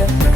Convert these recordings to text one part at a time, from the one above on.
Thank you.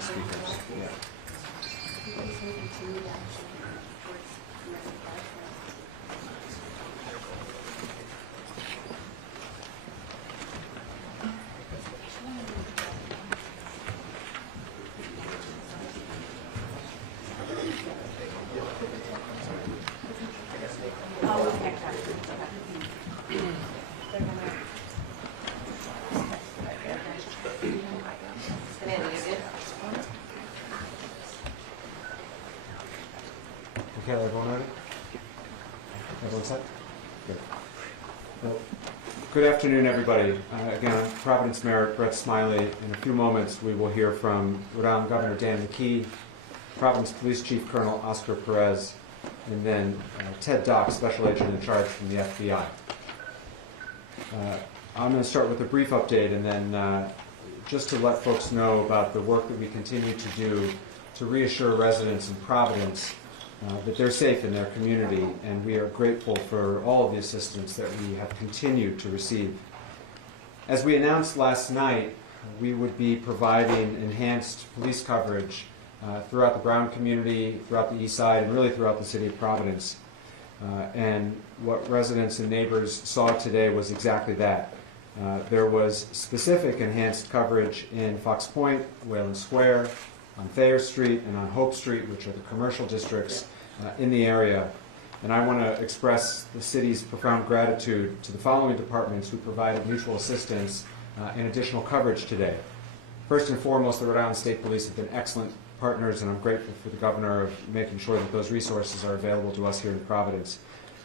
speakers. Yeah. Okay, everyone ready? Everyone set? Good. Well, good afternoon, everybody. Again, I'm Providence Mayor Brett Smiley. In a few moments, we will hear from Rhode Island Governor Dan McKee, Providence Police Chief Colonel Oscar Perez, and then Ted Dock, Special Agent in Charge from the FBI. I'm going to start with a brief update and then just to let folks know about the work that we continue to do to reassure residents in Providence that they're safe in their community, and we are grateful for all of the assistance that we have continued to receive. As we announced last night, we would be providing enhanced police coverage throughout the Brown community, throughout the East Side, and really throughout the city of Providence. And what residents and neighbors saw today was exactly that. There was specific enhanced coverage in Fox Point, Wayland Square, on Thayer Street, and on Hope Street, which are the commercial districts in the area. And I want to express the city's profound gratitude to the following departments who provided mutual assistance and additional coverage today. First and foremost, the Rhode Island State Police have been excellent partners, and I'm grateful for the governor of making sure that those resources are available to us here in Providence.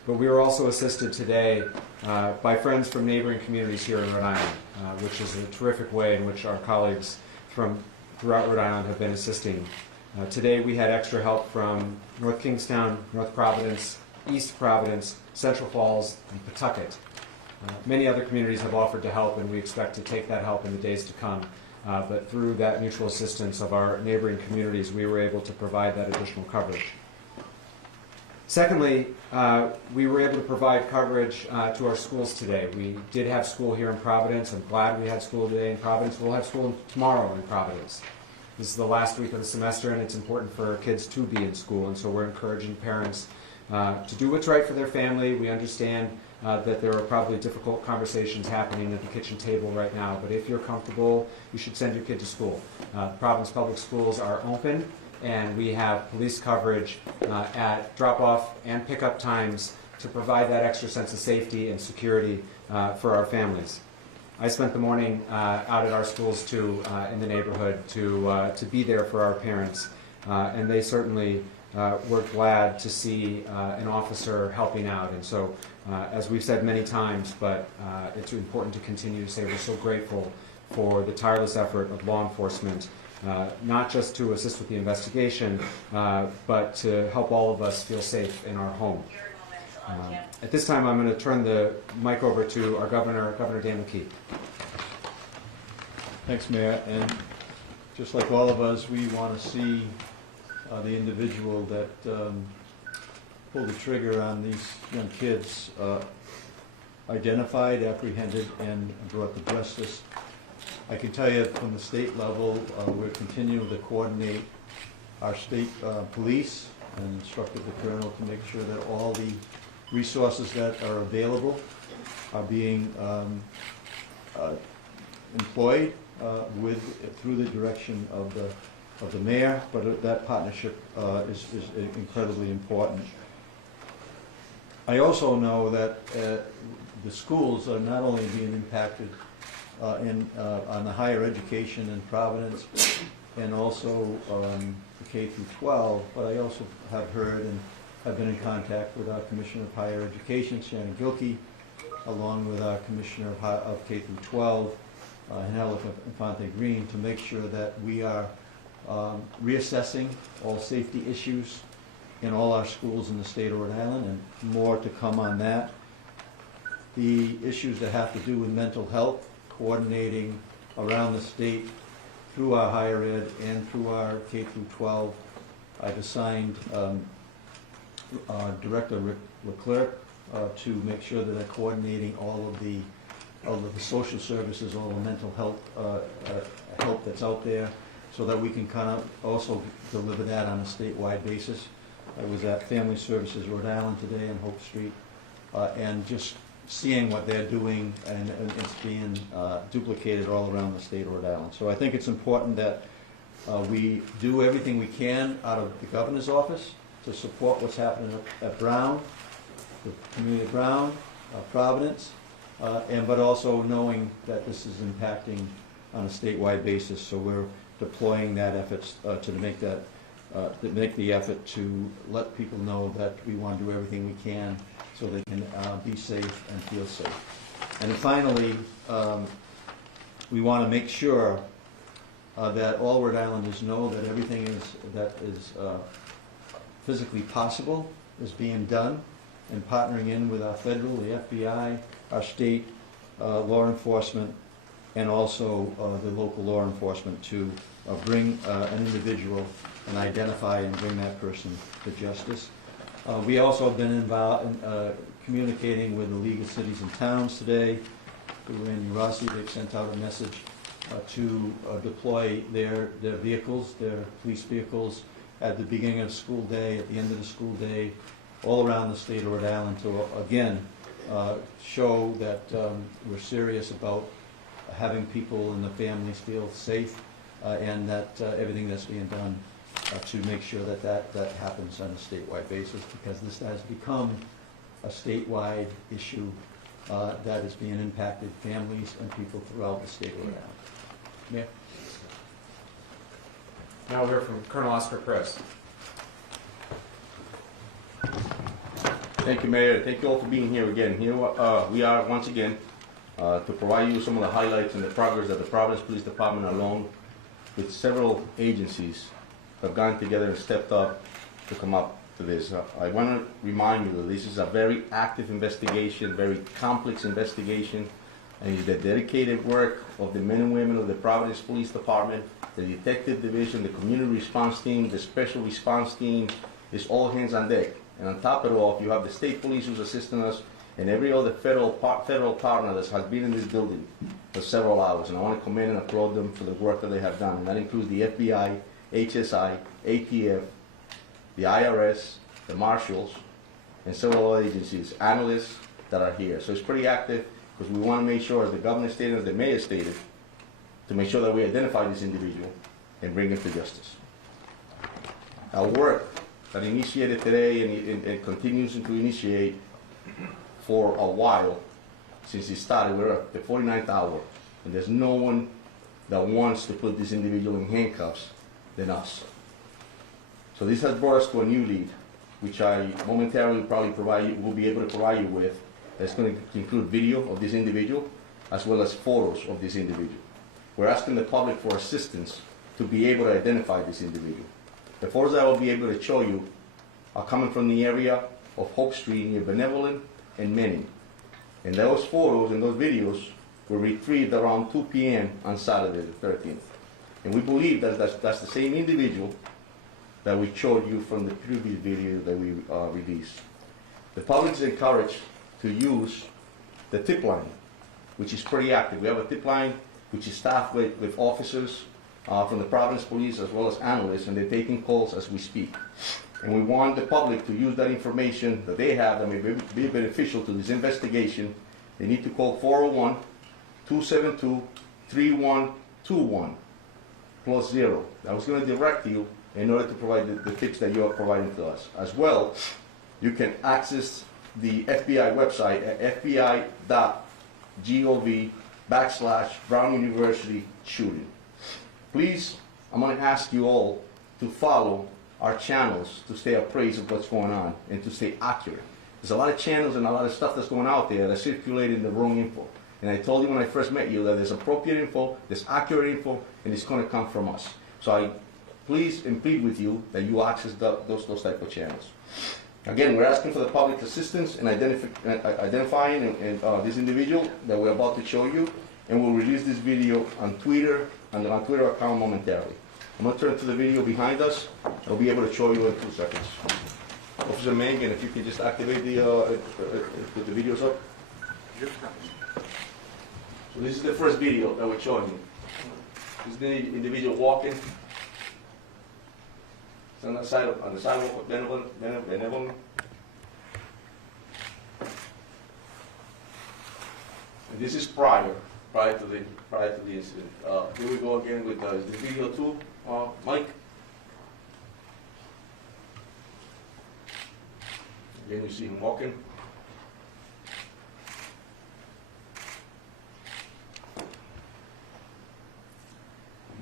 But we were also assisted today by friends from neighboring communities here in Rhode Island, which is a terrific way in which our colleagues from throughout Rhode Island have been assisting. Today we had extra help from North Kingstown, North Providence, East Providence, Central Falls, and Pawtucket. Many other communities have offered to help, and we expect to take that help in the days to come. But through that mutual assistance of our neighboring communities, we were able to provide that additional coverage. Secondly, we were able to provide coverage to our schools today. We did have school here in Providence. I'm glad we had school today in Providence. We'll have school tomorrow in Providence. This is the last week of the semester, and it's important for kids to be in school, and so we're encouraging parents to do what's right for their family. We understand that there are probably difficult conversations happening at the kitchen table right now, but if you're comfortable, you should send your kid to school. Providence Public Schools are open, and we have police coverage at drop-off and pickup times to provide that extra sense of safety and security for our families. I spent the morning out at our schools too in the neighborhood to be there for our parents, and they certainly were glad to see an officer helping out. And so, as we've said many times, but it's important to continue to say we're so grateful for the tireless effort of law enforcement, not just to assist with the investigation, but to help all of us feel safe in our home. At this time, I'm going to turn the mic over to our Governor Dan McKee. Thanks, Mayor. And just like all of us, we want to see the individual that pulled the trigger on these young kids identified, apprehended, and brought to justice. I can tell you from the state level, we're continuing to coordinate our state police and instructed the colonel to make sure that all the resources that are available are being employed through the direction of the mayor, but that partnership is incredibly important. I also know that the schools are not only being impacted on the higher education in Providence and also the K through 12, but I also have heard and have been in contact with our Commissioner of Higher Education, Shannon Gilkey, along with our Commissioner of K through 12, Henela Infante Green, to make sure that we are reassessing all safety issues in all our schools in the state of Rhode Island, and more to come on that. The issues that have to do with mental health, coordinating around the state through our higher ed and through our K through 12. I've assigned Director Rick Leclerc to make sure that they're coordinating all of the social services, all the mental health help that's out there, so that we can kind of also deliver that on a statewide basis. I was at Family Services Rhode Island today on Hope Street, and just seeing what they're doing, and it's being duplicated all around the state of Rhode Island. So I think it's important that we do everything we can out of the governor's office to support what's happening at Brown, the community of Brown, Providence, but also knowing that this is impacting on a statewide basis. So we're deploying that efforts to make the effort to let people know that we want to do everything we can so they can be safe and feel safe. And then finally, we want to make sure that all Rhode Islanders know that everything that is physically possible is being done, and partnering in with our federal, the FBI, our state, law enforcement, and also the local law enforcement to bring an individual and identify and bring that person to justice. We also have been involved in communicating with the League of Cities and Towns today. Through Randy Rossi, they've sent out a message to deploy their vehicles, their police vehicles, at the beginning of the school day, at the end of the school day, all around the state of Rhode Island to, again, show that we're serious about having people and the families feel safe, and that everything that's being done to make sure that that happens on a statewide basis, because this has become a statewide issue that is being impacted families and people throughout the state of Rhode Island. Mayor? Now we'll hear from Colonel Oscar Chris. Thank you, Mayor. Thank you all for being here again. Here we are once again to provide you some of the highlights and the progress that the Providence Police Department, along with several agencies, have gotten together and stepped up to come up to this. I want to remind you that this is a very active investigation, very complex investigation, and it's the dedicated work of the men and women of the Providence Police Department, the Detective Division, the Community Response Team, the Special Response Team. It's all hands on deck. And on top of it all, you have the state police who's assisting us, and every other federal partner that has been in this building for several hours. And I want to commend and applaud them for the work that they have done. And that includes the FBI, HSI, ATF, the IRS, the marshals, and several other agencies, analysts that are here. So it's pretty active, because we want to make sure, as the governor stated, as the mayor stated, to make sure that we identify this individual and bring him to justice. Our work that initiated today and continues to initiate for a while since it started. We're at the 49th hour, and there's no one that wants to put this individual in handcuffs than us. So this has brought us to a new lead, which I momentarily will be able to provide you with. That's going to include video of this individual as well as photos of this individual. We're asking the public for assistance to be able to identify this individual. The photos that I will be able to show you are coming from the area of Hope Street near Benevolent and Manning. And those photos and those videos were retrieved around 2 p.m. on Saturday the 13th. And we believe that that's the same individual that we showed you from the previous video that we released. The public is encouraged to use the tip line, which is pretty active. We have a tip line which is staffed with officers from the Providence Police as well as analysts, and they're taking calls as we speak. And we want the public to use that information that they have that may be beneficial to this investigation. They need to call 401-272-3121 +0. I was going to direct you in order to provide the tips that you are providing to us. As well, you can access the FBI website at fbi.gov/Brown University shooting. Please, I'm going to ask you all to follow our channels to stay appraised of what's going on and to stay accurate. There's a lot of channels and a lot of stuff that's going out there that's circulating the wrong info. And I told you when I first met you that there's appropriate info, there's accurate info, and it's going to come from us. So I please and plead with you that you access those type of channels. Again, we're asking for the public assistance in identifying this individual that we're about to show you, and we'll release this video on Twitter, and our Twitter account momentarily. I'm going to turn to the video behind us. I'll be able to show you in 2 seconds. Officer Mangan, if you can just activate put the videos up. So this is the first video that we're showing you. This is the individual walking. It's on the sidewalk of Benevolent. And this is prior to the incident. Here we go again with the video too, Mike. Again, you see him walking.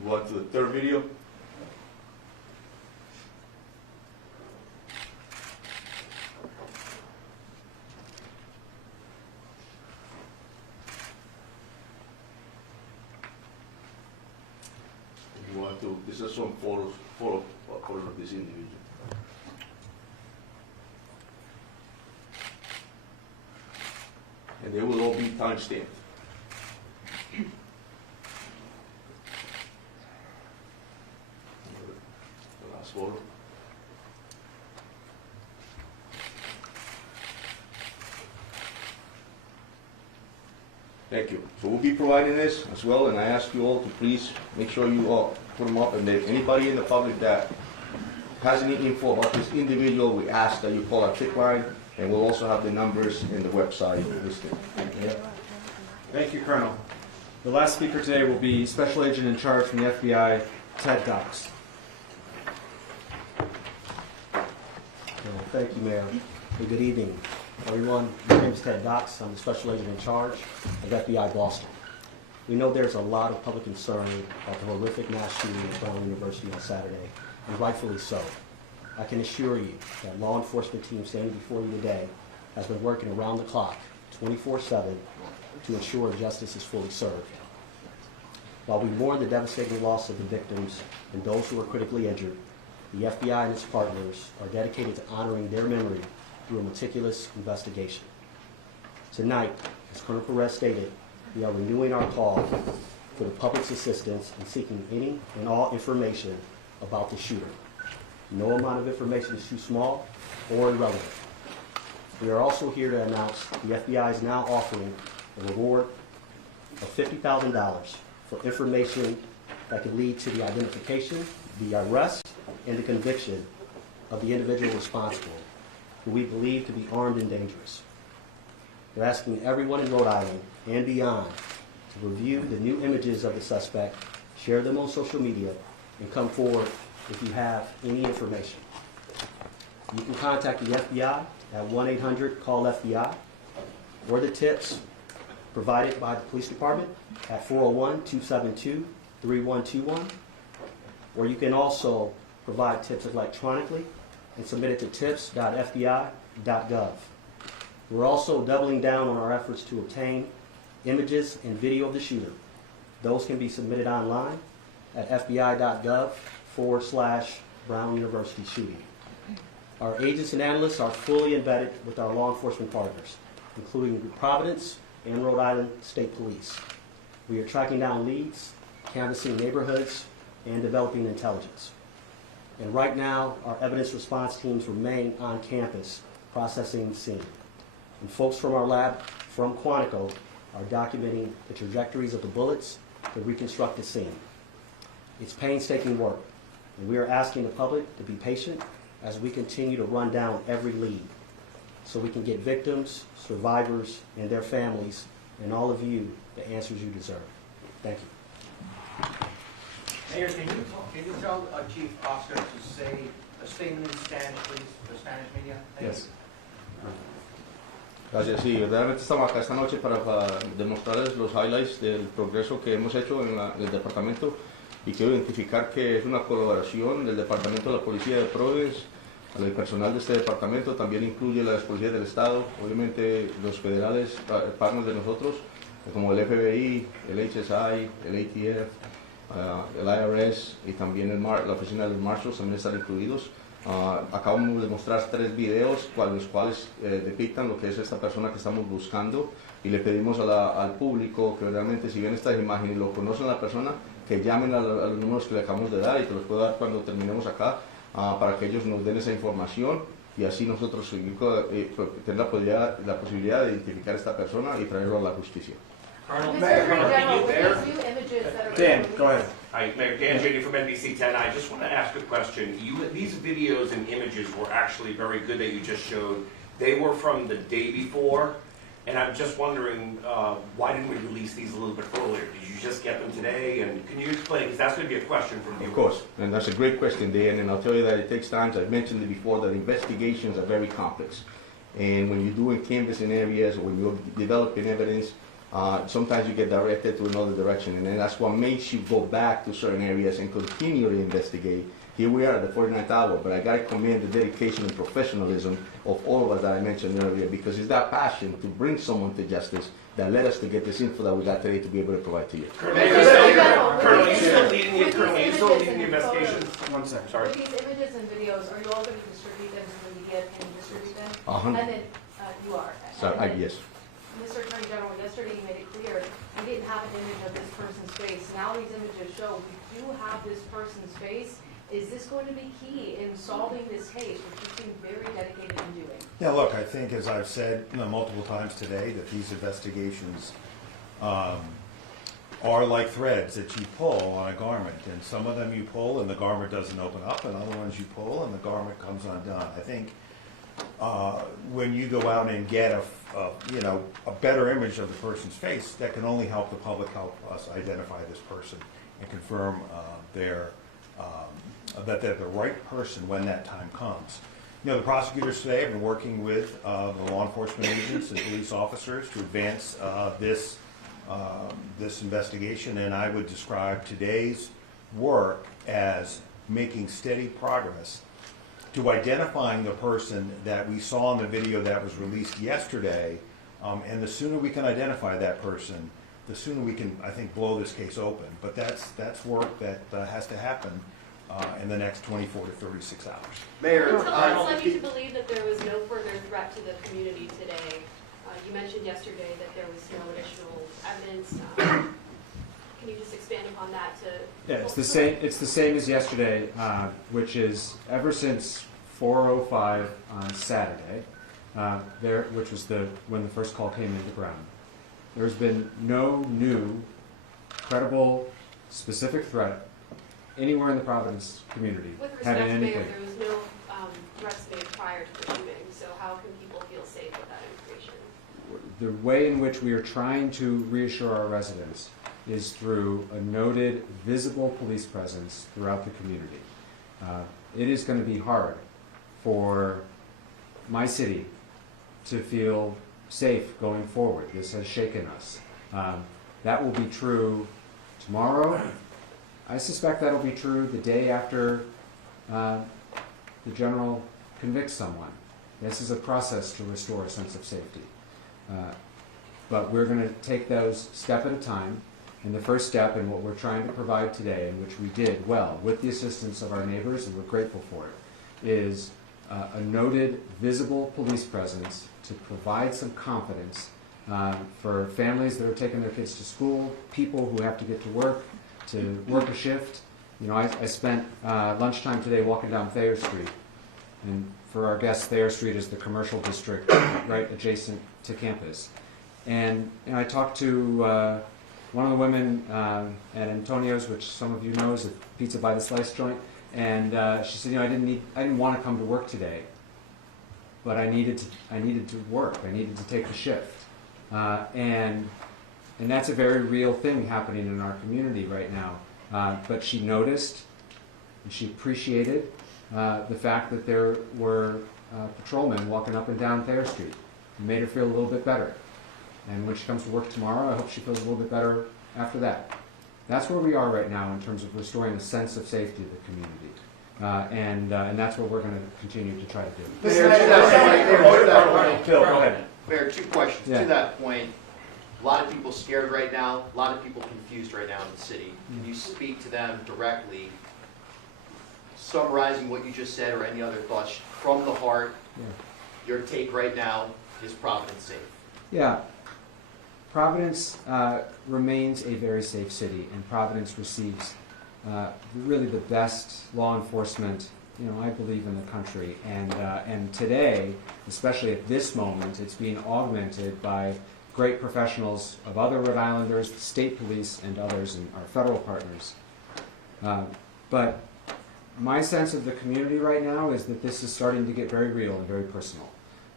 Go on to the third video. This is some photos of this individual. And they will all be time stamped. Pass forward. Thank you. So we'll be providing this as well, and I ask you all to please make sure you all put them up, and then anybody in the public that has any info about this individual, we ask that you call our tip line, and we'll also have the numbers in the website listed. Thank you, Colonel. The last speaker today will be Special Agent in Charge from the FBI, Ted Dox. Thank you, Mayor. Hey, good evening, everyone. My name is Ted Dox. I'm the Special Agent in Charge of FBI Boston. We know there's a lot of public concern about the horrific mass shooting at Brown University on Saturday, and rightfully so. I can assure you that law enforcement team standing before you today has been working around the clock, 24/7, to ensure justice is fully served. While we mourn the devastating loss of the victims and those who were critically injured, the FBI and its partners are dedicated to honoring their memory through a meticulous investigation. Tonight, as Colonel Perez stated, we are renewing our call for the public's assistance in seeking any and all information about the shooter. No amount of information is too small or irrelevant. We are also here to announce the FBI is now offering a reward of $50,000 for information that could lead to the identification, the arrest, and the conviction of the individual responsible, who we believe to be armed and dangerous. We're asking everyone in Rhode Island and beyond to review the new images of the suspect, share them on social media, and come forward if you have any information. You can contact the FBI at 1-800-CALL-FBI or the tips provided by the police department at 401-272-3121, or you can also provide tips electronically and submit it to tips.fbi.gov. We're also doubling down on our efforts to obtain images and video of the shooter. Those can be submitted online at fbi.gov/Brown University shooting. Our agents and analysts are fully embedded with our law enforcement partners, including Providence and Rhode Island State Police. We are tracking down leads, canvassing neighborhoods, and developing intelligence. And right now, our evidence response teams remain on campus processing the scene. And folks from our lab from Quantico are documenting the trajectories of the bullets to reconstruct the scene. It's painstaking work, and we are asking the public to be patient as we continue to run down every lead so we can get victims, survivors, and their families, and all of you the answers you deserve. Thank you. Mayor, can you tell Chief Oscar to say a statement in Spanish, please, for Spanish media? Thank Yes. Gracias, sí, verdaderamente estamos acá esta noche para demostrarles los highlights del progreso que hemos hecho en el departamento, y quiero identificar que es una colaboración del Departamento de la Policía de Providence, el personal de este departamento, también incluye las policías del Estado, obviamente los federales, partners de nosotros, como el FBI, el HSI, el ATF, el IRS y también la oficina de los Marshals también están incluidos. Acabamos de mostrar 3 videos, los cuales depictan lo que es esta persona que estamos buscando, y le pedimos al público que realmente, si ven estas imágenes y lo conocen a la persona, que llamen a los números que le acabamos de dar y que los puedo dar cuando terminemos acá, para que ellos nos den esa información y así nosotros tener la posibilidad de identificar a esta persona y traerlo a la justicia. Colonel, Mr. Mayor, Attorney can General, you with there? these new images that are Dan, being go ahead. released- Hi, Mayor Dan Jady from NBC 10. I just want to ask a question. These videos and images were actually very good that you just showed. They were from the day before, and I'm just wondering, why didn't we release these a little bit earlier? Did you just get them today? And can you explain, because that's going to be a question from you. Of course, and that's a great question, Dan, and I'll tell you that it takes time. I've mentioned it before that investigations are very complex. And when you're doing canvassing areas, or when you're developing evidence, sometimes you get directed to another direction, and then that's what makes you go back to certain areas and continue to investigate. Here we are at the 49th hour, but I got to commend the dedication and professionalism of all of us that I mentioned earlier, because it's that passion to bring someone to justice that led us to get this info that we got today to be able to provide to you. Colonel, Mayor, you still- General, Colonel, you with still these leading images- Colonel, you with still these leading the images and investigation? One second. Sorry. With these images and videos, are you all going to distribute them to the media? Can you distribute them? 100. And then, you are. So, And then, yes. Mr. Attorney General, yesterday you made it clear we didn't have an image of this person's face. Now these images show we do have this person's face. Is this going to be key in solving this case, which you seem very dedicated in doing? Yeah, look, I think, as I've said multiple times today, that these investigations are like threads that you pull on a garment. And some of them you pull and the garment doesn't open up, and other ones you pull and the garment comes undone. I think when you go out and get a better image of the person's face, that can only help the public, help us identify this person and confirm that they're the right person when that time comes. The prosecutors today have been working with the law enforcement agents and police officers to advance this investigation, and I would describe today's work as making steady progress to identifying the person that we saw in the video that was released yesterday, and the sooner we can identify that person, the sooner we can, I think, blow this case open. But that's work that has to happen in the next 24 to 36 hours. Mayor, What's led you to believe that there was no further threat to the community today? You mentioned yesterday that there was no additional evidence. Can you just expand upon that to? Yeah, it's the same. It's the same as yesterday, which is ever since 4:05 on Saturday, which was when the first call came into ground. There's been no new, credible, specific threat anywhere in the Providence community. With respect, having anything. Mayor, there was no threats made prior to the shooting, so how can people feel safe with that information? The way in which we are trying to reassure our residents is through a noted, visible police presence throughout the community. It is going to be hard for my city to feel safe going forward. This has shaken us. That will be true tomorrow. I suspect that'll be true the day after the general convicts someone. This is a process to restore a sense of safety. But we're going to take those step at a time. And the first step in what we're trying to provide today, and which we did well with the assistance of our neighbors, and we're grateful for it, is a noted, visible police presence to provide some confidence for families that are taking their kids to school, people who have to get to work a shift. I spent lunchtime today walking down Thayer Street. And for our guests, Thayer Street is the commercial district right adjacent to campus. And I talked to one of the women at Antonio's, which some of you know is a pizza by the slice joint, and she said, I didn't want to come to work today, but I needed to work. I needed to take the shift, and that's a very real thing happening in our community right now. But she noticed, and she appreciated the fact that there were patrolmen walking up and down Thayer Street. It made her feel a little bit better. And when she comes to work tomorrow, I hope she feels a little bit better after that. That's where we are right now in terms of restoring a sense of safety to the community. And that's what we're going to continue to try to do. Mayor, to that point, Phil, go ahead. Mayor, 2 questions. Yeah. To that point, a lot of people scared right now, a lot of people confused right now in the city. Can you speak to them directly, summarizing what you just said or any other thoughts from the heart? Yeah. Your take right now, is Providence safe? Yeah. Providence remains a very safe city, and Providence receives really the best law enforcement, I believe, in the country. And today, especially at this moment, it's being augmented by great professionals of other Rhode Islanders, the state police, and others, and our federal partners. But my sense of the community right now is that this is starting to get very real and very personal.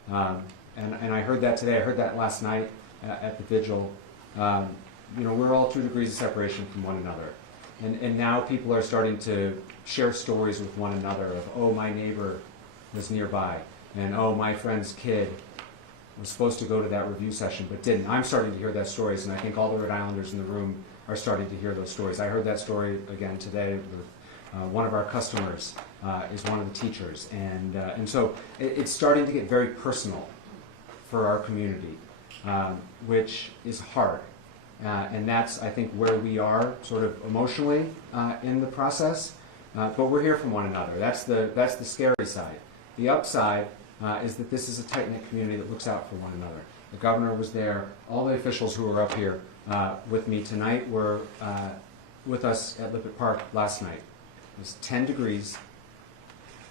And I heard that today. I heard that last night at the vigil. We're all 2 degrees of separation from one another. And now people are starting to share stories with one another of, oh, my neighbor was nearby, and oh, my friend's kid was supposed to go to that review session but didn't. I'm starting to hear those stories, and I think all the Rhode Islanders in the room are starting to hear those stories. I heard that story again today with one of our customers is one of the teachers. And so it's starting to get very personal for our community, which is hard. And that's, I think, where we are sort of emotionally in the process. But we're here from one another. That's the scary side. The upside is that this is a tight-knit community that looks out for one another. The governor was there. All the officials who were up here with me tonight were with us at Lippert Park last night. It was 10 degrees.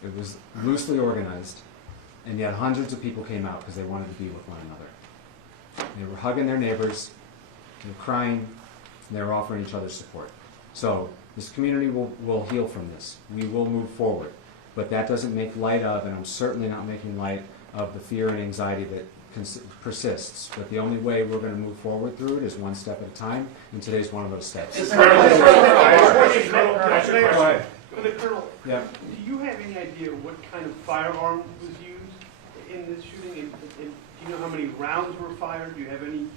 It was loosely organized, and yet hundreds of people came out because they wanted to be with one another. They were hugging their neighbors, they were crying, and they were offering each other support. So this community will heal from this. We will move forward. But that doesn't make light of, and I'm certainly not making light of, the fear and anxiety that persists. But the only way we're going to move forward through it is one step at a time, and today's one of those steps. Colonel, Yeah. do you have any idea what kind of firearm was used in this shooting? And do you know how many rounds were fired? Do you have any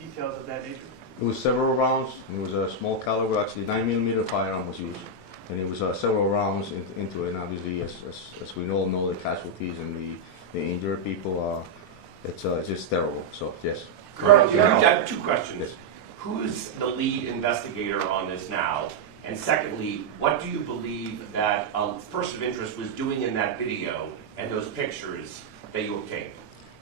details of that nature? It was several rounds. It was a small caliber, actually 9mm firearm was used. And it was several rounds into it. And obviously, as we all know, the casualties and the injured people, it's just terrible. So, yes. Colonel, I have two questions. Who's the lead investigator on this now? And secondly, what do you believe that a person of interest was doing in that video and those pictures that you obtained?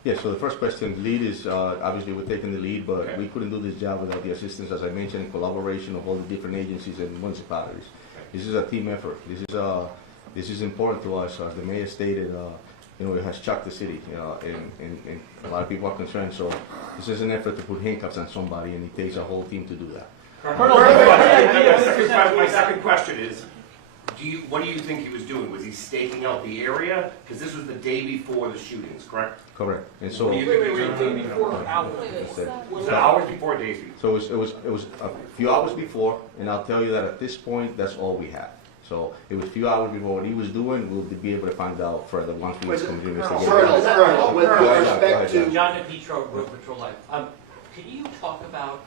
Yeah, so the first question, lead is, obviously we're taking the lead, but Okay. we couldn't do this job without the assistance, as I mentioned, collaboration of all the different agencies and municipalities. Okay. This is a team effort. This is important to us. As the mayor stated, it has shocked the city, and a lot of people are concerned. So this is an effort to put handcuffs on somebody, and it takes a whole team to do that. My second question is, what do you think he was doing? Was he staking out the area? Because this was the day before the shootings, correct? Correct. And so, What do you think he was doing? Was it hours before, days before? so it was a few hours before, and I'll tell you that at this point, that's all we have. So it was a few hours before what he was doing. We'll be able to find out further once we come to investigate. Colonel, with Go ahead, respect John. to, John DePietro, Road Patrol Life. Can you talk about,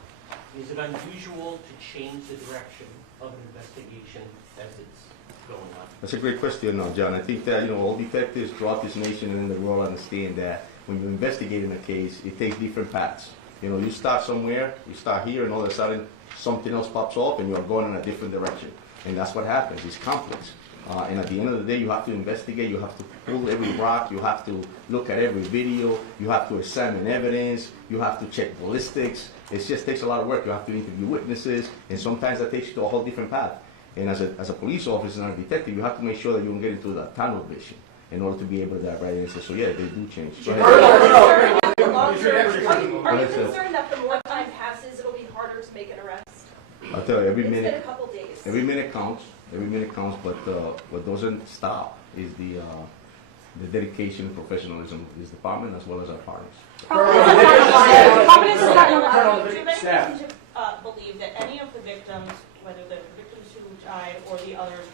is it unusual to change the direction of an investigation as it's going on? That's a great question, John. I think that, all detectives throughout this nation and in the world understand that when you're investigating a case, it takes different paths. You start somewhere, you start here, and all of a sudden something else pops off and you're going in a different direction. And that's what happens, it's conflicts. And at the end of the day, you have to investigate, you have to pull every rock, you have to look at every video, you have to examine evidence, you have to check ballistics. It just takes a lot of work. You have to interview witnesses, and sometimes that takes you to a whole different path. And as a police officer and a detective, you have to make sure that you don't get into that tunnel vision in order to be able to get right answers. So yeah, they do change. Go ahead. Are you concerned that the more time passes, it'll be harder to make an arrest? I'll tell you, It's been a couple days. every minute counts. Every minute counts, but what doesn't stop is the dedication and professionalism of this department as well as our partners. Providence has gotten allowed. Do you have any reason to believe that any of the victims, whether the victims who died or the others,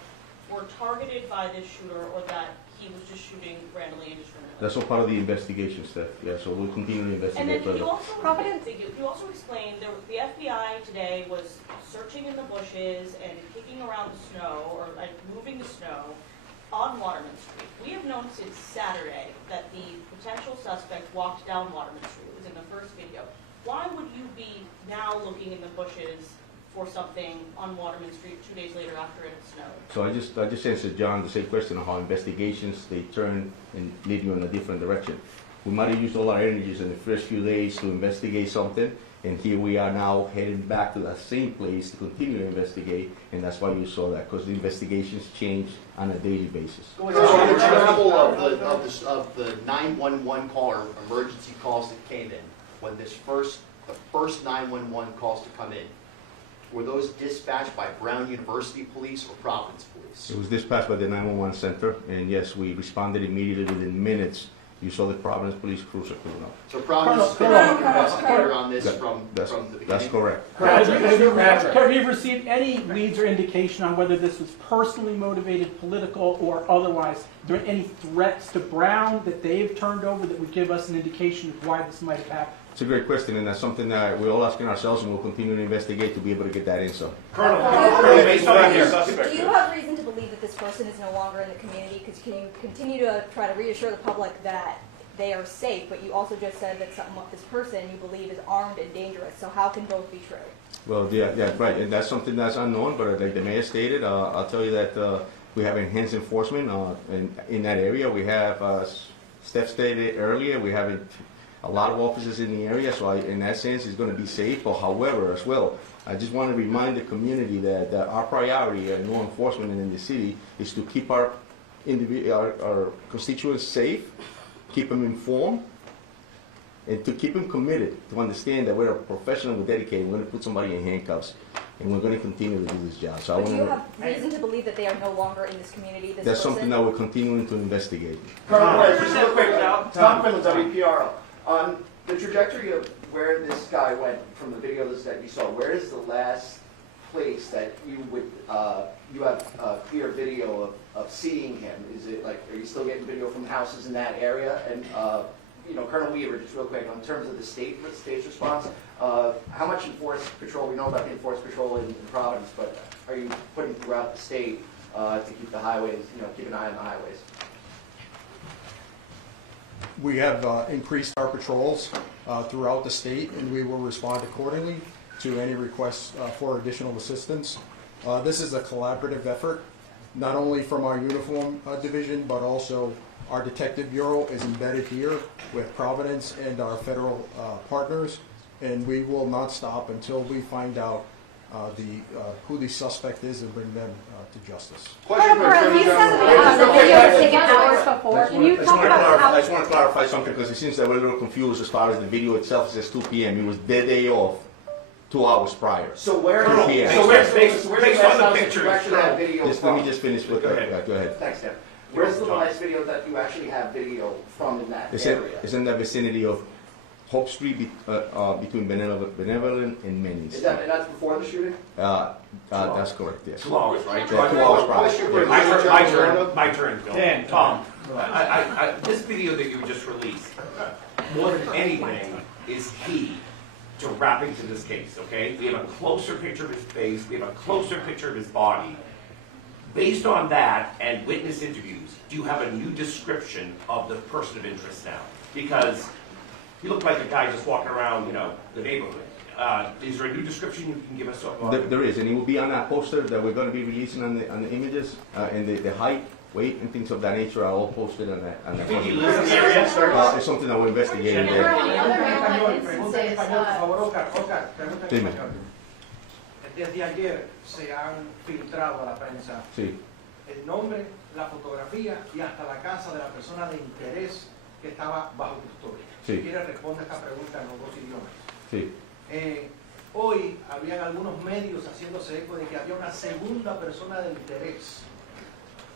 were targeted by this shooter, or that he was just shooting randomly indiscriminately? That's all part of the investigation, Steph. Yeah, so we'll continue to investigate And then further. you also explained the FBI today was searching in the bushes and kicking around the snow, or like moving the snow on Waterman Street. We have known since Saturday that the potential suspect walked down Waterman Street. It was in the first video. Why would you be now looking in the bushes for something on Waterman Street 2 days later after it had snowed? So I just answered John the same question on how investigations, they turn and lead you in a different direction. We might have used all our energies in the first few days to investigate something, and here we are now heading back to that same place to continue to investigate, and that's why you saw that, because the investigations change on a daily basis. Colonel, the travel of the 911 call or emergency calls that came in, when the first 911 calls to come in, were those dispatched by Brown University Police or Providence Police? It was dispatched by the 911 center, and yes, we responded immediately within minutes. You saw the Providence Police cruiser pulling up. So Providence has been an investigator on this from the beginning? That's correct. Have you received any leads or indication on whether this was personally motivated, political, or otherwise? Are there any threats to Brown that they've turned over that would give us an indication of why this might have happened? It's a great question, and that's something that we're all asking ourselves, and we'll continue to investigate to be able to get that answer. Colonel, based on your suspect. Do you have reason to believe that this person is no longer in the community? Because can you continue to try to reassure the public that they are safe, but you also just said that this person you believe is armed and dangerous, so how can both be true? Well, yeah, right, and that's something that's unknown, but like the mayor stated, I'll tell you that we have enhanced enforcement in that area. We have, Steph stated earlier, we have a lot of officers in the area, so in that sense, it's going to be safe. But however, as well, I just want to remind the community that our priority in law enforcement and in the city is to keep our constituents safe, keep them informed, and to keep them committed, to understand that we're a professional, we're dedicated, we're going to put somebody in handcuffs, and we're going to continue to do this job. So But do you have reason to believe that they are no longer in this community, this that's person? something that we're continuing to investigate. Just real quick, Tom Quinlan, WPRO. On the trajectory of where this guy went from the videos that you saw, where is the last place that you would, you have a clear video of seeing him? Is it like, are you still getting video from houses in that area? And, you know, Colonel Weaver, just real quick, in terms of the state's response, how much enforced patrol, we know about the enforced patrol in Providence, but are you putting throughout the state to keep the highways, you know, keep an eye on the highways? We have increased our patrols throughout the state, and we will respond accordingly to any requests for additional assistance. This is a collaborative effort, not only from our uniform division, but also our detective bureau is embedded here with Providence and our federal partners, and we will not stop until we find out who the suspect is and bring them to justice. Question for you said that the video was taken hours before. Can you talk about how? I just want to clarify something because it seems that we're a little confused as far as the video itself says 2 p.m. It was the day off, 2 hours prior. So where? 2 p.m. So where's based on the picture pictures. you actually have video Let from? me just finish with that. Go ahead. Thanks, Tim. Where's the last video that you actually have video from in that It's area? in the vicinity of Hope Street between Benevolent and Menzies. And that's before the shooting? That's correct, yes. 2 hours, right? Yeah, 2 hours prior. My turn, Bill. Dan. Tom, this video that you just released, more than anything, is key to wrapping to this case, okay? We have a closer picture of his face, we have a closer picture of his body. Based on that and witness interviews, do you have a new description of the person of interest now? Because he looked like a guy just walking around, you know, the neighborhood. Is there a new description you can give us of? There is, and it will be on that poster that we're going to be releasing on the images, and the height, weight, and things of that nature are all posted on that. You think he lives in the area? It's something that we're investigating there. Dime. Desde ayer se han filtrado a la prensa Sí. el nombre, la fotografía y hasta la casa de la persona de interés que estaba bajo custodia. Sí. Si quiere responde esta pregunta en los dos idiomas. Sí. Hoy habían algunos medios haciéndose eco de que había una segunda persona de interés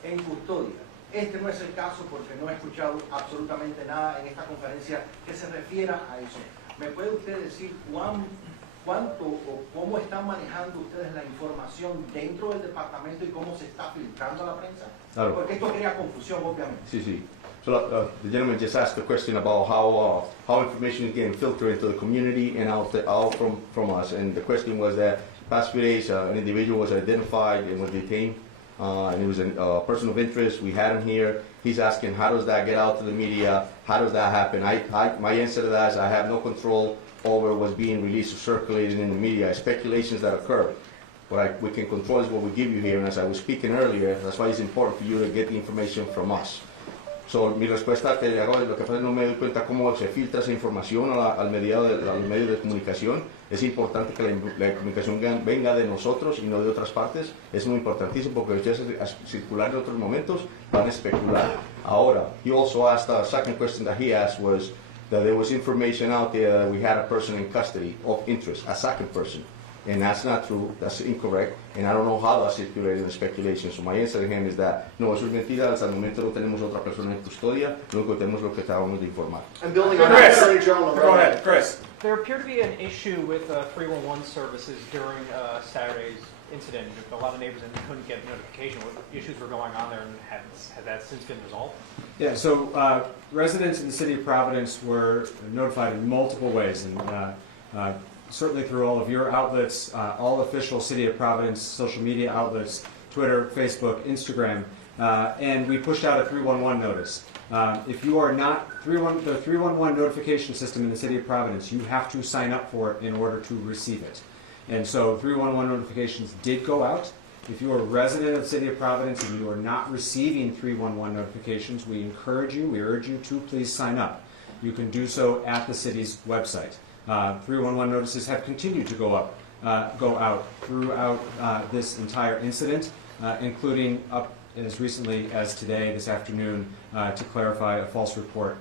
en custodia. Este no es el caso porque no he escuchado absolutamente nada en esta conferencia que se refiera a eso. ¿Me puede usted decir cuánto o cómo están manejando ustedes la información dentro del departamento y cómo se está filtrando a la prensa? Claro. Porque esto crea confusión, obviamente. Sí, sí. So the gentleman just asked a question about how information is getting filtered into the community and out from us. And the question was that past few days an individual was identified and was detained. And he was a person of interest. We had him here. He's asking, how does that get out to the media? How does that happen? My answer to that is I have no control over what's being released or circulated in the media. Speculations that occur. What we can control is what we give you here. And as I was speaking earlier, that's why it's important for you to get the information from us. So, mi respuesta te hago, lo que pasa es que no me doy cuenta cómo se filtra esa información al medio de comunicación. Es importante que la comunicación venga de nosotros y no de otras partes. Es muy importantísimo porque ustedes a circular en otros momentos van a especular. Ahora, he also asked, a second question that he asked was that there was information out there that we had a person in custody of interest, a second person. And that's not true, that's incorrect, and I don't know how that's circulated in speculation. So my answer to him is that, no, eso es mentira, hasta el momento no tenemos otra persona en custodia, lo único que tenemos es lo que acabamos de informar. And building on that, Attorney General, Go ahead, Chris. There appeared to be an issue with 311 services during Saturday's incident. A lot of neighbors couldn't get notification. What issues were going on there, and has that since been resolved? Yeah, so residents in the city of Providence were notified in multiple ways, and certainly through all of your outlets, all official City of Providence social media outlets, Twitter, Facebook, Instagram, and we pushed out a 311 notice. If you are not, the 311 notification system in the City of Providence, you have to sign up for it in order to receive it. And so 311 notifications did go out. If you are a resident of the City of Providence and you are not receiving 311 notifications, we urge you to please sign up. You can do so at the city's website. 311 notices have continued to go up go out throughout this entire incident, including up as recently as today, this afternoon, to clarify a false report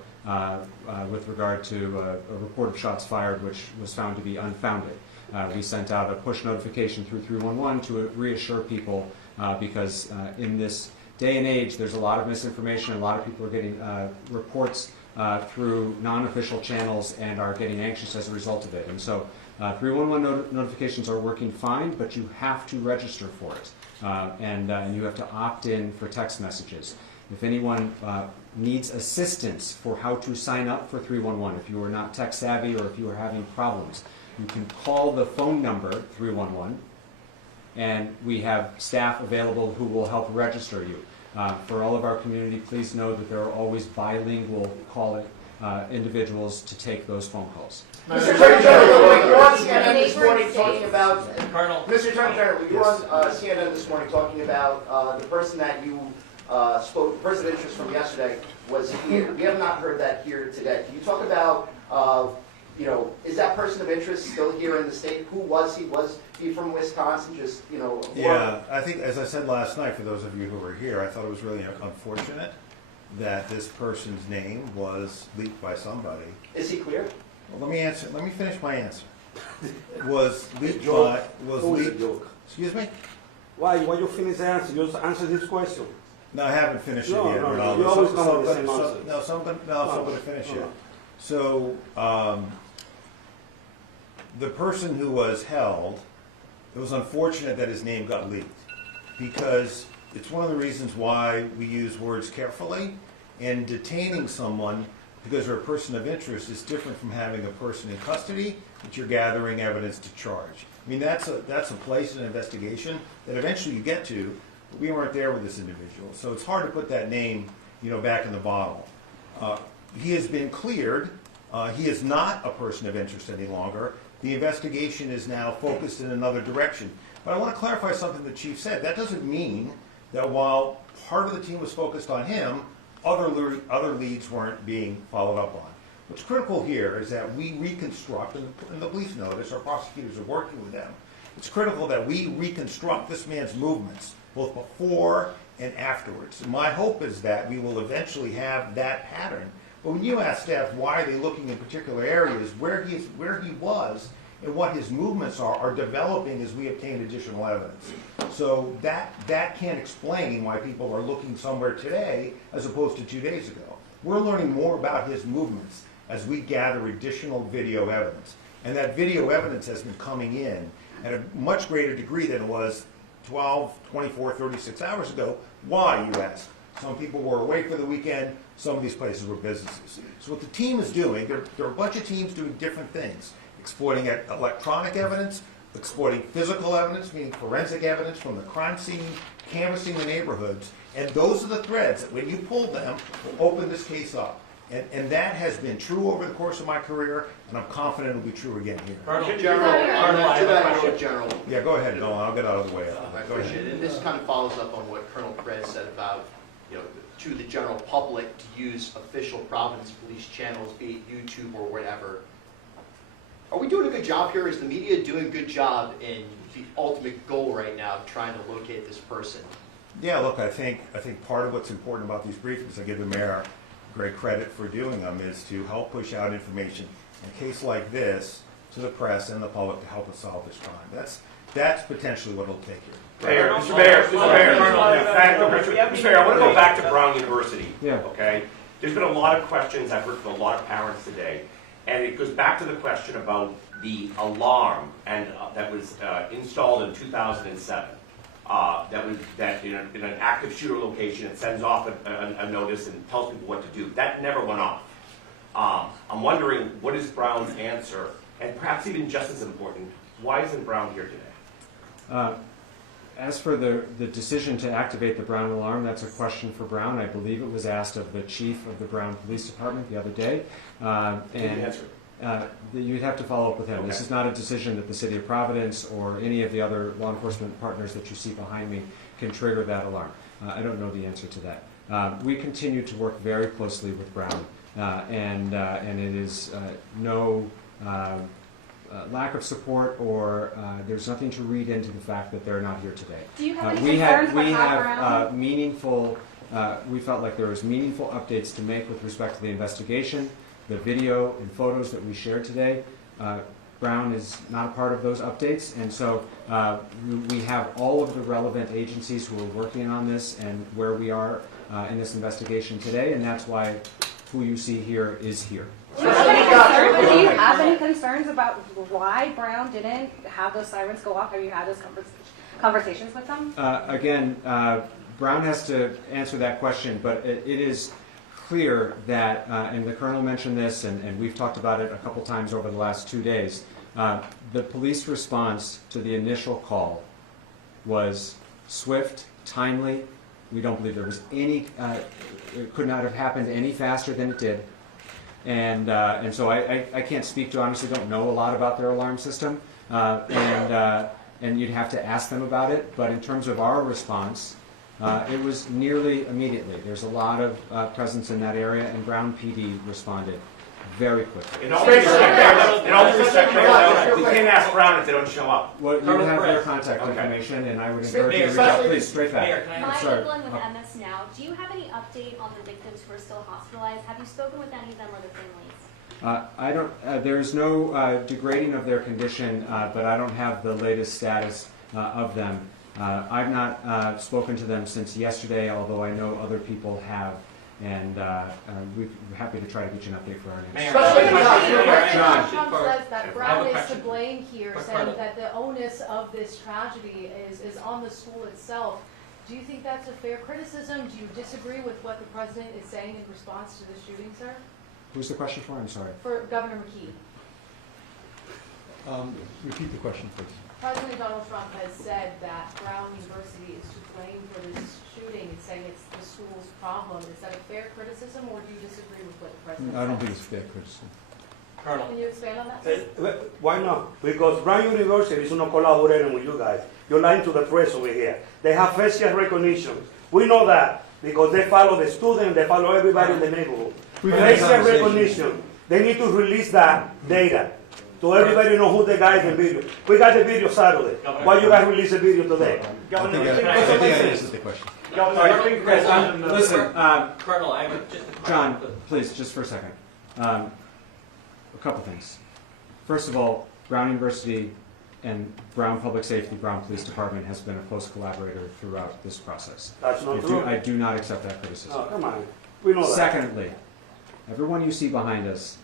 with regard to a report of shots fired, which was found to be unfounded. We sent out a push notification through 311 to reassure people because in this day and age, there's a lot of misinformation. A lot of people are getting reports through non-official channels and are getting anxious as a result of it. And so 311 notifications are working fine, but you have to register for it. And you have to opt in for text messages. If anyone needs assistance for how to sign up for 311, if you are not tech savvy or if you are having problems, you can call the phone number 311, and we have staff available who will help register you. For all of our community, please know that there are always bilingual individuals to take those phone calls. Mr. Attorney General, you were on CNN this morning talking about Colonel. Mr. Attorney General, you were on CNN this morning talking about the person that you spoke, the person of interest from yesterday was here. We have not heard that here today. Can you talk about, is that person of interest still here in the state? Who was he? Was he from Wisconsin? Just, Yeah, I think, as I said last night, for those of you who were here, I thought it was really unfortunate that this person's name was leaked by somebody. Is he clear? Well, let me finish my answer. Was leaked by, excuse me? Why you finish the answer? You just answer this question. No, I haven't finished it No, yet, no, Ronaldo. you always come up with the same So answer. I'm going to finish it. So, the person who was held, it was unfortunate that his name got leaked, because it's one of the reasons why we use words carefully, and detaining someone because they're a person of interest is different from having a person in custody that you're gathering evidence to charge. I mean, that's a place in an investigation that eventually you get to, but we weren't there with this individual. So it's hard to put that name, back in the bottle. He has been cleared. He is not a person of interest any longer. The investigation is now focused in another direction. But I want to clarify something the chief said. That doesn't mean that while part of the team was focused on him, other leads weren't being followed up on. What's critical here is that we reconstruct, and the police know this, our prosecutors are working with them, it's critical that we reconstruct this man's movements, both before and afterwards. And my hope is that we will eventually have that pattern. But when you ask staff why are they looking in particular areas, where he was and what his movements are developing as we obtain additional evidence. So that can't explain why people are looking somewhere today as opposed to 2 days ago. We're learning more about his movements as we gather additional video evidence. And that video evidence has been coming in at a much greater degree than it was 12, 24, 36 hours ago. Why, you ask? Some people were away for the weekend. Some of these places were businesses. So what the team is doing, there are a bunch of teams doing different things. Exploiting electronic evidence, exploiting physical evidence, meaning forensic evidence from the crime scene, canvassing the neighborhoods, and those are the threads that when you pull them, will open this case up. And that has been true over the course of my career, and I'm confident it'll be true again here. General. Yeah, go ahead, Nolan. I'll get out of the way. I appreciate it. And this kind of follows up on what Colonel Perez said about, to the general public to use official Providence Police channels, be it YouTube or whatever. Are we doing a good job here? Is the media doing a good job in the ultimate goal right now of trying to locate this person? Yeah, look, I think part of what's important about these briefings, I give the mayor great credit for doing them, is to help push out information in a case like this to the press and the public to help us solve this crime. That's potentially what it'll take here. Mayor, Mr. Mayor, I want to go back to Brown University. Yeah. Okay? There's been a lot of questions I've heard from a lot of parents today, and it goes back to the question about the alarm and that was installed in 2007. That in an active shooter location, it sends off a notice and tells people what to do. That never went off. I'm wondering, what is Brown's answer? And perhaps even just as important, why isn't Brown here today? As for the decision to activate the Brown alarm, that's a question for Brown. I believe it was asked of the chief of the Brown Police Department the other day. Can you answer it? You'd have to follow up with him. Okay. This is not a decision that the City of Providence or any of the other law enforcement partners that you see behind me can trigger that alarm. I don't know the answer to that. We continue to work very closely with Brown, and it is no lack of support, or there's nothing to read into the fact that they're not here today. Do you have any We concerns we about have Brown? meaningful, we felt like there was meaningful updates to make with respect to the investigation, the video and photos that we shared today. Brown is not a part of those updates, and so we have all of the relevant agencies who are working on this and where we are in this investigation today, and that's why who you see here is here. Do you have any concerns about why Brown didn't have those sirens go off? Have you had those conversations with them? Again, Brown has to answer that question, but it is clear that, and the Colonel mentioned this, and we've talked about it a couple times over the last 2 days, the police response to the initial call was swift, timely. We don't believe there was any, it could not have happened any faster than it did. And so I can't speak to, honestly don't know a lot about their alarm system, and you'd have to ask them about it. But in terms of our response, it was nearly immediately. There's a lot of presence in that area, and Brown PD responded very quickly. In all due respect, we can't ask Brown if they don't show up. Well, you have their contact information, and I would encourage you to reach out. Please, straight back. Maya Evelyn with MS Now. Do you have any update on the victims who are still hospitalized? Have you spoken with any of them or their families? I don't. There's no degrading of their condition, but I don't have the latest status of them. I've not spoken to them since yesterday, although I know other people have, and we're happy to try to get you an update for our next. John. Trump says that Brown is to blame here, saying that the onus of this tragedy is on the school itself. Do you think that's a fair criticism? Do you disagree with what the president is saying in response to the shooting, sir? Who's the question for? I'm sorry. For Governor McKee. Repeat the question, please. President Donald Trump has said that Brown University is to blame for this shooting and saying it's the school's problem. Is that a fair criticism, or do you disagree with what the president said? I don't think it's fair criticism. Colonel. Can you expand on that, please? Why not? Because Brown University is not collaborating with you guys. You're lying to the press over here. They have facial recognition. We know that because they follow the students, they follow everybody in the neighborhood. Facial recognition. They need to release that data to everybody know who the guy is in video. We got the video Saturday. Why you guys release the video today? I think I answered the question. Listen, Colonel, I have just John, please, just for a second. A couple things. First of all, Brown University and Brown Public Safety, Brown Police Department has been a close collaborator throughout this process. That's not true. I do not accept that criticism. Oh, come on. We know that. Secondly, everyone you see behind us,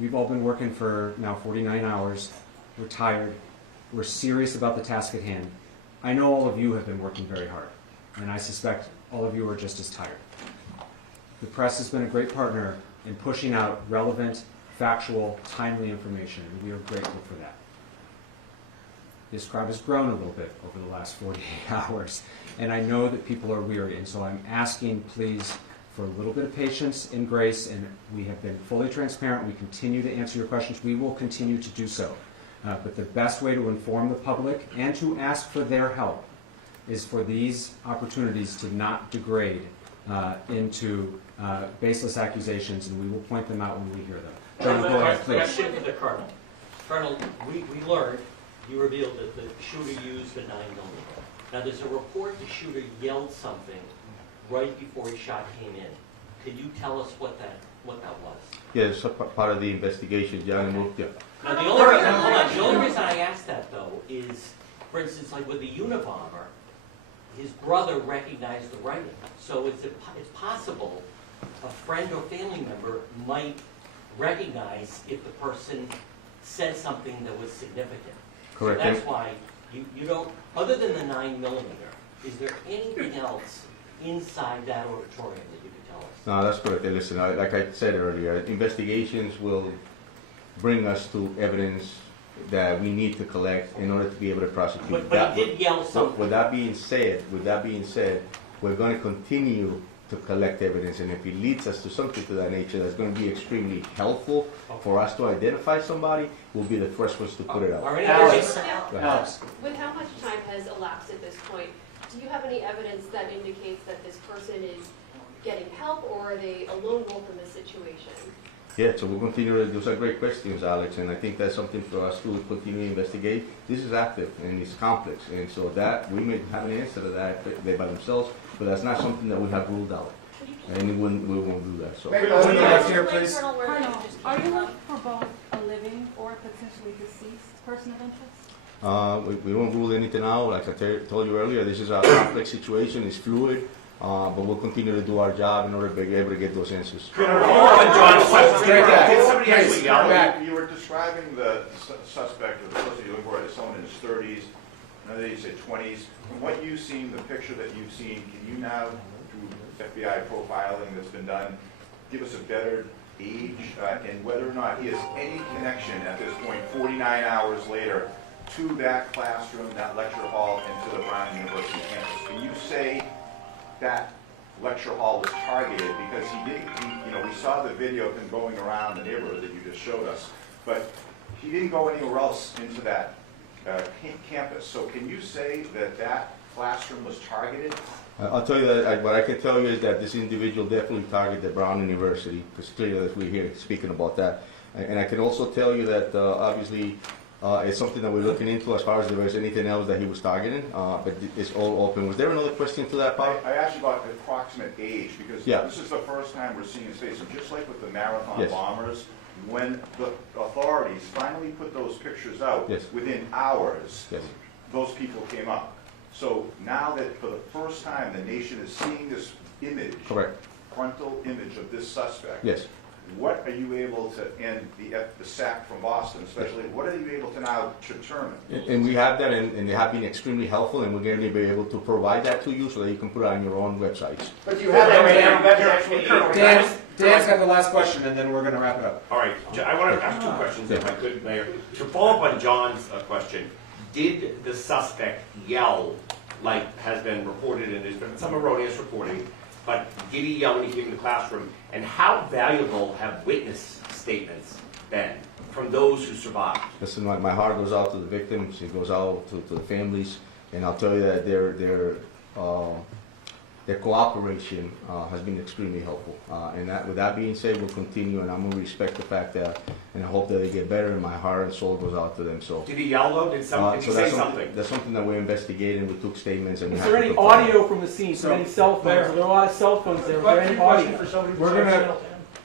we've all been working for now 49 hours. We're tired. We're serious about the task at hand. I know all of you have been working very hard, and I suspect all of you are just as tired. The press has been a great partner in pushing out relevant, factual, timely information, and we are grateful for that. This crowd has grown a little bit over the last 48 hours, and I know that people are weary, and so I'm asking, please, for a little bit of patience and grace, and we have been fully transparent. We continue to answer your questions. We will continue to do so. But the best way to inform the public and to ask for their help is for these opportunities to not degrade into baseless accusations, and we will point them out when we hear them. John, go ahead, please. Question to the Colonel. Colonel, we learned, you revealed that the shooter used a 9mm. Now there's a report the shooter yelled something right before his shot came in. Can you tell us what that was? Yeah, it's a part of the investigation. Yeah. Now the only reason I ask that though is, for instance, like with the Unabomber, his brother recognized the writing. So it's possible a friend or family member might recognize if the person said something that was significant. Correct. So that's why you don't, other than the 9mm, is there anything else inside that auditorium that you could tell us? No, that's correct. Listen, like I said earlier, investigations will bring us to evidence that we need to collect in order to be able to prosecute. But he did yell something. With that being said, we're going to continue to collect evidence, and if it leads us to something to that nature that's going to be extremely helpful for us to identify somebody, we'll be the first ones to put it out. Alex. With how much time has elapsed at this point, do you have any evidence that indicates that this person is getting help, or are they a lone wolf in this situation? Yeah, so we'll continue, those are great questions, Alex, and I think that's something for us to continue to investigate. This is active and it's complex, and so that, we may have an answer to that they by themselves, but that's not something that we have ruled out. And we won't do that, so. Here, please. Colonel, where Colonel, you just are came you from. looking for both a living or a potentially deceased person of interest? We won't rule anything out. Like I told you earlier, this is a complex situation, it's fluid, but we'll continue to do our job in order to be able to get those answers. Did somebody actually yell? You were describing the suspect, or the person you're looking for, as someone in his 30s, another you said 20s. From what you've seen, the picture that you've seen, can you now, through FBI profiling that's been done, give us a better age and whether or not he has any connection at this point, 49 hours later, to that classroom, that lecture hall, and to the Brown University campus? Can you say that lecture hall was targeted? Because we saw the video of him going around the neighborhood that you just showed us, but he didn't go anywhere else into that campus. So can you say that that classroom was targeted? I'll tell you that, what I can tell you is that this individual definitely targeted Brown University, because clearly that we're here speaking about that. And I can also tell you that obviously it's something that we're looking into as far as there was anything else that he was targeting, but it's all open. Was there another question to that, Bob? I asked you about the approximate age, because Yeah. this is the first time we're seeing his face. And just like with the marathon Yes. bombers, when the authorities finally put those pictures out, Yes. within hours, Yes. those people came up. So now that for the first time the nation is seeing this image, Correct. frontal image of this suspect, Yes. what are you able to, and the SAC from Boston especially, what are you able to now determine? And we have that, and they have been extremely helpful, and we're going to be able to provide that to you so that you can put it on your own websites. But you have that right now, that's actually. Dan's got the last question, and then we're going to wrap it up. All right, I want to ask two questions, if I could, Mayor. To follow up on John's question, did the suspect yell, like has been reported, and there's been some erroneous reporting, but did he yell when he came in the classroom? And how valuable have witness statements been from those who survived? Listen, my heart goes out to the victims, it goes out to the families, and I'll tell you that their cooperation has been extremely helpful. And that, with that being said, we'll continue, and I'm going to respect the fact that, and I hope that they get better, and my heart and soul goes out to them. So. Did he yell though? Did he say something? That's something that we're investigating. We took statements. And Is there any audio from the scene? So any cell phones? There are a lot of cell phones there. Is there any audio?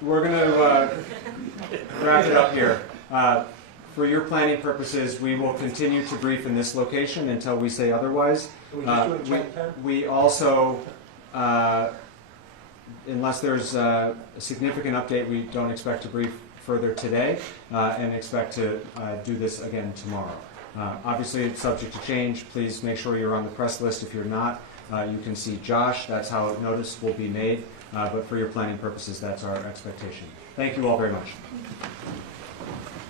We're gonna wrap it up here. For your planning purposes, we will continue to brief in this location until we say otherwise. We also, unless there's a significant update, we don't expect to brief further today and expect to do this again tomorrow. Obviously, it's subject to change. Please make sure you're on the press list. If you're not, you can see Josh. That's how notice will be made. But for your planning purposes, that's our expectation. Thank you all very much.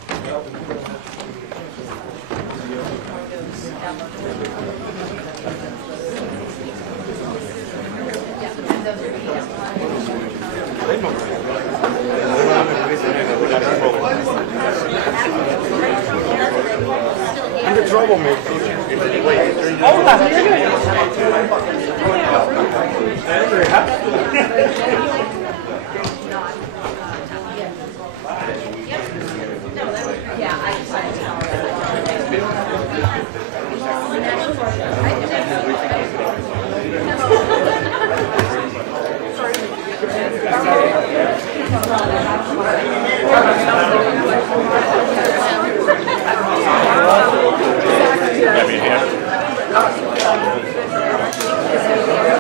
Yeah.